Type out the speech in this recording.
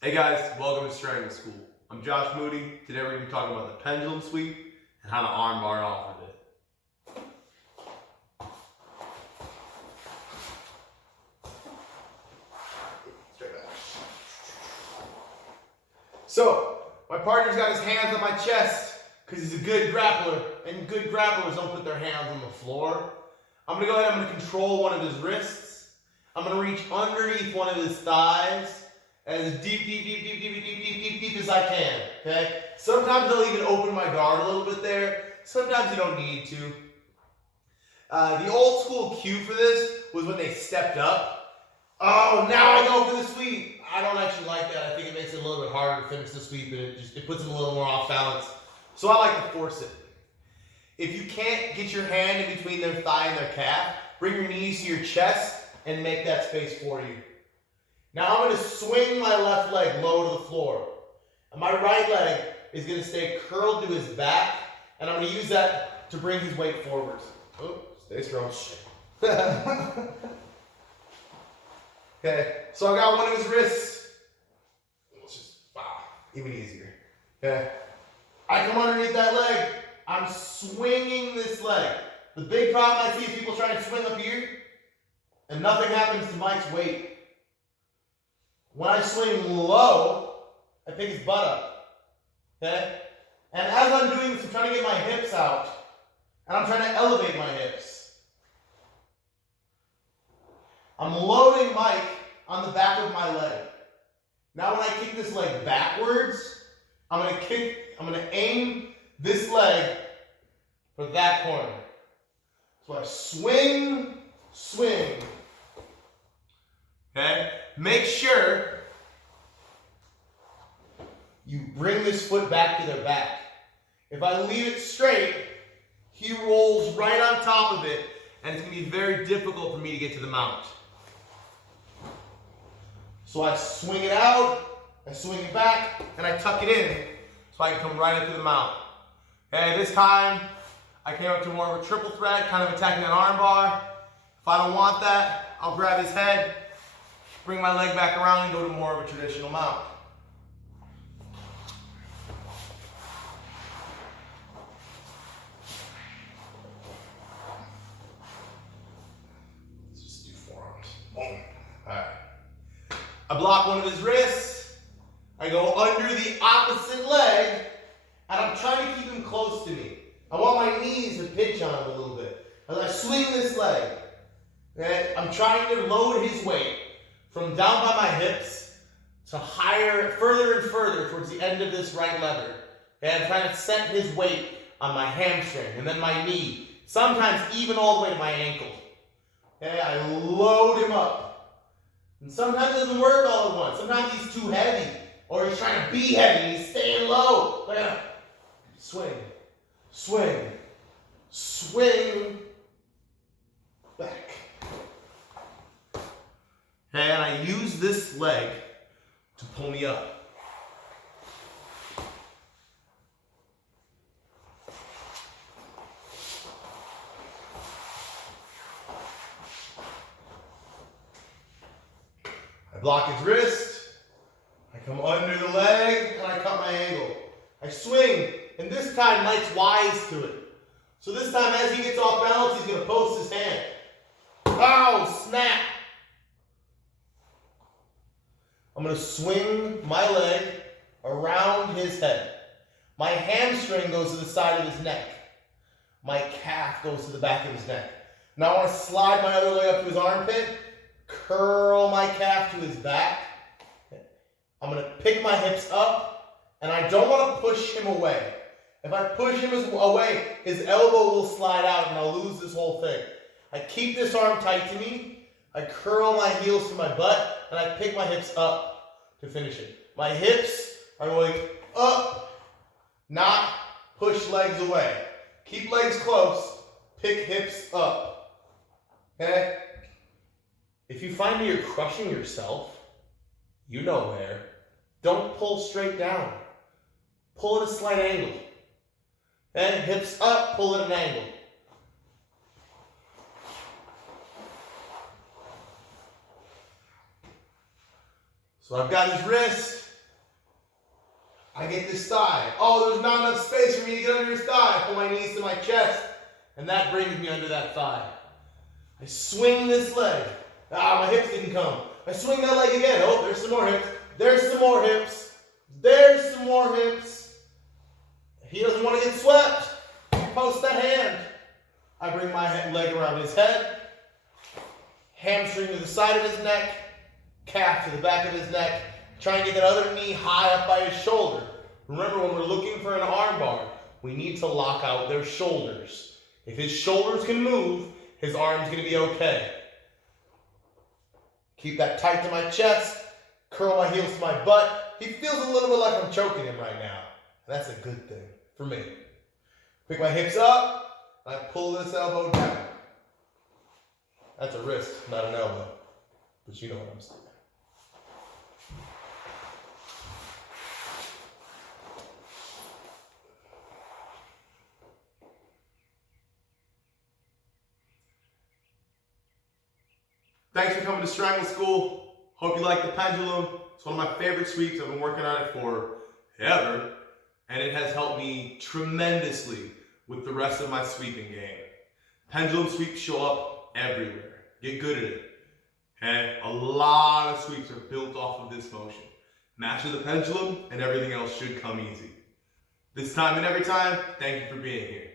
Hey guys, welcome to Strength School. I'm Josh Moody. Today we're going to be talking about the pendulum sweep and how to armbar off of it. Straight back. So, my partner's got his hands on my chest because he's a good grappler, and good grapplers don't put their hands on the floor. I'm going to go ahead and I'm going to control one of his wrists. I'm going to reach underneath one of his thighs as deep as I can, okay? Sometimes I'll even open my guard a little bit there. Sometimes you don't need to. The old school cue for this was when they stepped up. Oh, now I go for the sweep. I don't actually like that. I think it makes it a little bit harder to finish the sweep, and it puts them a little more off balance. So I like to force it. If you can't get your hand in between their thigh and their calf, bring your knees to your chest and make that space for you. Now I'm going to swing my left leg low to the floor. And my right leg is going to stay curled to his back, and I'm going to use that to bring his weight forward. Oh, stay strong. Okay, so I got one of his wrists. Let's just, even easier. Okay, I come underneath that leg. I'm swinging this leg. The big problem I see is people trying to swing up here, and nothing happens to Mike's weight. When I swing low, I pick his butt up, okay? And as I'm doing this, I'm trying to get my hips out, and I'm trying to elevate my hips. I'm loading Mike on the back of my leg. Now when I kick this leg backwards, I'm going to aim this leg for that corner. So I swing. Okay? Make sure you bring this foot back to their back. If I leave it straight, he rolls right on top of it, and it's going to be very difficult for me to get to the mount. So I swing it out, I swing it back, and I tuck it in so I can come right up to the mount. Okay, this time I came up to more of a triple threat, kind of attacking that arm bar. If I don't want that, I'll grab his head, bring my leg back around, and go to more of a traditional mount. Let's just do forearms. Boom. All right. I block one of his wrists. I go under the opposite leg, and I'm trying to keep him close to me. I want my knees to pitch on him a little bit. As I swing this leg, okay, I'm trying to load his weight from down by my hips to higher, further and further towards the end of this right lever. Okay, I'm trying to set his weight on my hamstring and then my knee, sometimes even all the way to my ankle. Okay, I load him up. And sometimes it doesn't work all at once. Sometimes he's too heavy, or he's trying to be heavy, he's staying low. Swing, back. And I use this leg to pull me up. I block his wrist, I come under the leg, and I cut my angle. I swing, and this time Mike's wise to it. So this time as he gets off balance, he's going to post his hand. Pow! Snap! I'm going to swing my leg around his head. My hamstring goes to the side of his neck. My calf goes to the back of his neck. Now I want to slide my other leg up to his armpit, curl my calf to his back. I'm going to pick my hips up, and I don't want to push him away. If I push him away, his elbow will slide out, and I'll lose this whole thing. I keep this arm tight to me. I curl my heels to my butt, and I pick my hips up to finish it. My hips are going up, not push legs away. Keep legs close, pick hips up. Okay? If you find you're crushing yourself, you know where. Don't pull straight down. Pull at a slight angle. And hips up, pull at an angle. So I've got his wrist, I get this thigh. Oh, there's not enough space for me to get under his thigh. I pull my knees to my chest, and that brings me under that thigh. I swing this leg. Ah, my hips didn't come. I swing that leg again. Oh, there's some more hips. There's some more hips. There's some more hips. He doesn't want to get swept. Post that hand. I bring my leg around his head. Hamstring to the side of his neck. Calf to the back of his neck. Try and get that other knee high up by his shoulder. Remember, when we're looking for an armbar, we need to lock out their shoulders. If his shoulders can move, his arm's going to be okay. Keep that tight to my chest. Curl my heels to my butt. He feels a little bit like I'm choking him right now. That's a good thing for me. Pick my hips up, and I pull this elbow down. That's a wrist, not an elbow. But you know what I'm saying. Thanks for coming to Strangle School. Hope you like the pendulum. It's one of my favorite sweeps. I've been working on it forever, and it has helped me tremendously with the rest of my sweeping game. Pendulum sweeps show up everywhere. Get good at it. And a lot of sweeps are built off of this motion. Master the pendulum, and everything else should come easy. This time and every time, thank you for being here.